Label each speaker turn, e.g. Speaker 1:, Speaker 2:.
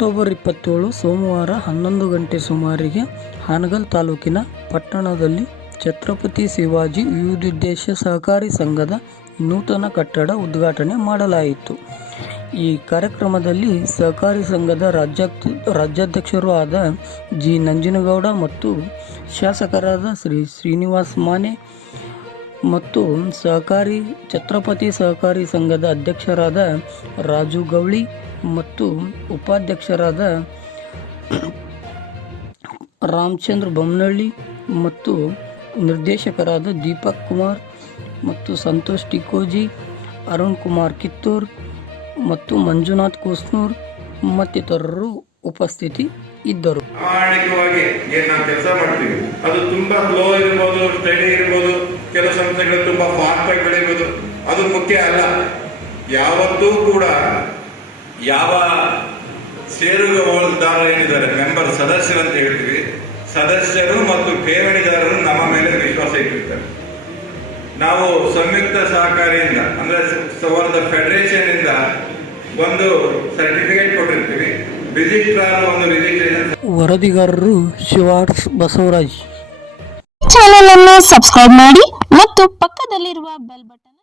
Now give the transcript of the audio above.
Speaker 1: October ಇಪ್ಪತ್ತೇಳು ಸೋಮವಾರ ಹನ್ನೊಂದು ಗಂಟೆ ಸುಮಾರಿಗೆ ಹಾನಗಲ್ ತಾಲೂಕಿನ ಪಟ್ಟಣದಲ್ಲಿ ಛತ್ರಪತಿ ಶಿವಾಜಿ ವಿವಿಧೋದ್ದೇಶ ಸಹಕಾರಿ ಸಂಘದ ನೂತನ ಕಟ್ಟಡ ಉದ್ಘಾಟನೆ ಮಾಡಲಾಯಿತು. ಈ ಕಾರ್ಯಕ್ರಮದಲ್ಲಿ ಸಹಕಾರಿ ಸಂಘದ ರಾಜ್ಯ ರಾಜ್ಯಾಧ್ಯಕ್ಷರೂ ಆದ ಜಿ. ನಂಜನಗೌಡ ಮತ್ತು ಶಾಸಕರಾದ ಶ್ರೀ. ಶ್ರೀನಿವಾಸ್ ಮಾನೆ ಮತ್ತು ಸಹಕಾರಿ ಛತ್ರಪತಿ ಸಹಕಾರಿ ಸಂಘದ ಅಧ್ಯಕ್ಷರಾದ ರಾಜು ಗವಳಿ ಮತ್ತು ಉಪಾಧ್ಯಕ್ಷರಾದ ರಾಮಚಂದ್ರ ಬೊಮ್ಮನಹಳ್ಳಿ ಮತ್ತು ನಿರ್ದೇಶಕರಾದ ದೀಪಕ್ ಕುಮಾರ್ ಮತ್ತು ಸಂತೋಷ್ ಟಿಕೋಜಿ, ಅರುಣ್ ಕುಮಾರ್ ಕಿತ್ತೂರ್ ಮತ್ತು ಮಂಜುನಾಥ್ ಕೋಸ್ನೂರ್ ಮತ್ತಿತರರು ಉಪಸ್ಥಿತಿ ಇದ್ದರು.
Speaker 2: ಪ್ರಾಮಾಣಿಕವಾಗಿ ಏನ್ ನಾವು ಕೆಲಸ ಮಾಡ್ತೀವಿ. ಅದು ತುಂಬಾ ಸ್ಲೋ ಇರ್ಬೋದು ಸ್ಟಡಿ ಇರ್ಬೋದು ಕೆಲವು ಸಂಸ್ಥೆಗಳು ತುಂಬಾ ಫಾಸ್ಟ್ ಆಗಿ ಬೆಳಿಬೋದು. ಅದು ಮುಖ್ಯ ಅಲ್ಲ. ಯಾವತ್ತೂ ಕೂಡ ಯಾವ ಷೇರುದಾರರು ಏನಿದ್ದಾರೆ ಮೆಂಬರ್ ಸದಸ್ಯರು ಅಂತ ಹೇಳ್ತೀವಿ. ಸದಸ್ಯರು ಮತ್ತು ಠೇವಣಿದಾರರು ನಮ್ಮ ಮೇಲೆ ವಿಶ್ವಾಸ ಇಟ್ಟಿರ್ತಾರೆ. ನಾವು ಸಂಯುಕ್ತ ಸಹಕಾರಿಯಿಂದ ಅಂದ್ರೆ ಸವರ್ದ ಫೆಡರೇಷನ್ ಇಂದ ಒಂದು ಸರ್ಟಿಫಿಕೇಟ್ ಕೊಟ್ಟಿರ್ತೀವಿ. ರಿಜಿಸ್ಟ್ರಾರ್ ಒಂದು ರಿಜಿಸ್ಟ್ರೇಷನ್
Speaker 1: ವರದಿಗಾರರು ಶಿವಾರ್ಸ್ ಬಸವರಾಜ್.
Speaker 3: ಚಾನೆಲ್ ಅನ್ನು ಸಬ್ಸ್ಕ್ರೈಬ್ ಮಾಡಿ ಮತ್ತು ಪಕ್ಕದಲ್ಲಿರುವ ಬೆಲ್ ಬಟನ್